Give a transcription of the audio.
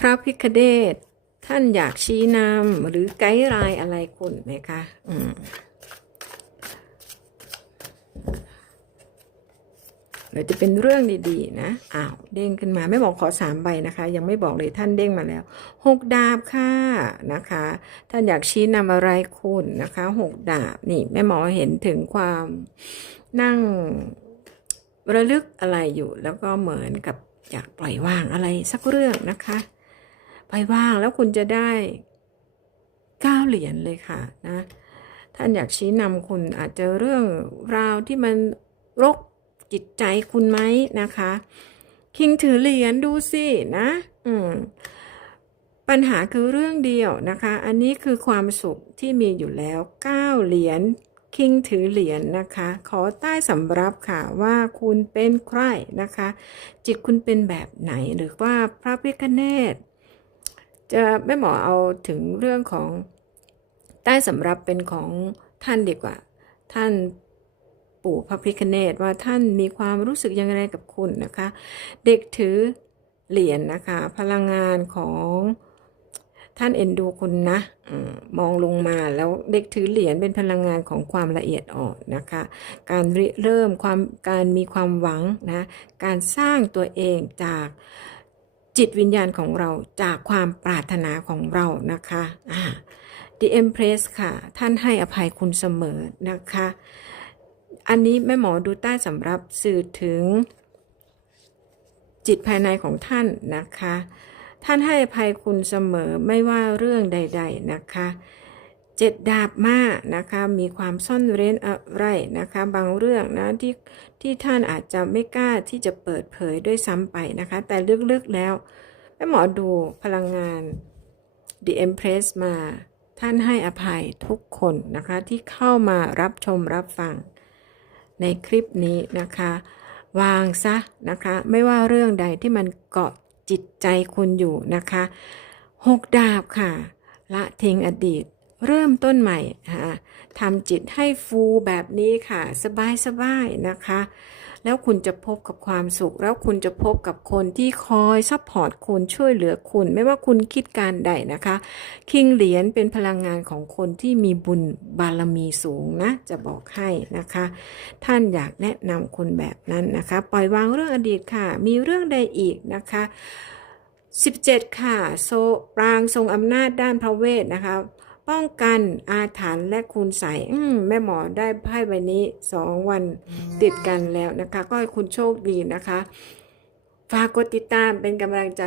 พระพิคเดชท่านอยากชี้นำหรือไกด์ไลน์อะไรคุณไหมคะอืมหรือจะเป็นเรื่องดีๆ นะ อ้าว เด้งขึ้นมา ไม่บอกขอสามใบนะคะ ยังไม่บอกเลยท่านเด้งมาแล้วหกดาบค่ะนะคะ ท่านอยากชี้นำอะไรคุณนะคะหกดาบ นี่แม่หมอเห็นถึงความนั่งระลึกอะไรอยู่ แล้วก็เหมือนกับอยากปล่อยวางอะไรสักเรื่องนะคะ ไปล่างแล้วคุณจะได้เก้าเหรียญเลยค่ะนะท่านอยากชี้นำคุณอาจจะเรื่องราวที่มันรกจิตใจคุณไหมนะคะ คิงถือเหรียญดูสินะ อืมปัญหาคือเรื่องเดียวนะคะ อันนี้คือความสุขที่มีอยู่แล้ว9เหรียญคิงถือเหรียญนะคะ ขอใต้สำรับค่ะว่าคุณเป็นใครนะคะ จิตคุณเป็นแบบไหนหรือว่าพระพิฆเนศ จะไม่หมอเอาถึงเรื่องของใต้สำรับเป็นของท่านดีกว่า ท่านปู่พระพิฆเนศว่าท่านมีความรู้สึกยังไงกับคุณนะคะ เด็กถือเหรียญนะคะ พลังงานของท่านเอ็นดูคุณนะมองลงมาแล้วเด็กถือเหรียญเป็นพลังงานของความละเอียดอ่อนนะคะ การเริ่มความการมีความหวังนะ การสร้างตัวเองจาก จิตวิญญาณของเราจากความปรารถนาของเรานะคะอ่า The Empress ค่ะ ท่านให้อภัยคุณเสมอนะคะ อันนี้แม่หมอดูใต้สำรับสื่อถึง จิตภายในของท่านนะคะ ท่านให้อภัยคุณเสมอไม่ว่าเรื่องใด ๆนะคะ เจ็ดดาบมานะคะมีความซ่อนเร้นอะไรนะคะบางเรื่องนะที่ที่ท่านอาจจะไม่กล้าที่จะเปิดเผยด้วยซ้ำไปนะคะ แต่ลึกๆแล้วแม่หมอดูพลังงาน The Empress มาท่านให้อภัยทุกคนนะคะที่เข้ามารับชมรับฟัง ในคลิปนี้นะคะ วางซะนะคะ ไม่ว่าเรื่องใดที่มันเกาะจิตใจคุณอยู่นะคะหกดาบค่ะ ละทิ้งอดีต เริ่มต้นใหม่นะคะทำจิตให้ฟูแบบนี้ค่ะ สบายๆนะคะ แล้วคุณจะพบกับความสุข แล้วคุณจะพบกับคนที่คอยซัพพอร์ตคุณช่วยเหลือคุณ ไม่ว่าคุณคิดการใดนะคะ คิงเหรียญเป็นพลังงานของคนที่มีบุญบารมีสูงนะ จะบอกให้นะคะ ท่านอยากแนะนำคุณแบบนั้นนะคะ ปล่อยวางเรื่องอดีตค่ะ มีเรื่องใดอีกนะคะ17 ค่ะ โซปรางทรงอำนาจด้านพระเวทนะคะ ป้องกันอาถรรพ์และคุณใสอืมแม่หมอได้ไพ่ใบนี้สองวันติดกันแล้วนะคะ ก็ให้คุณโชคดีนะคะ ฝากกดติดตามเป็นกำลังใจ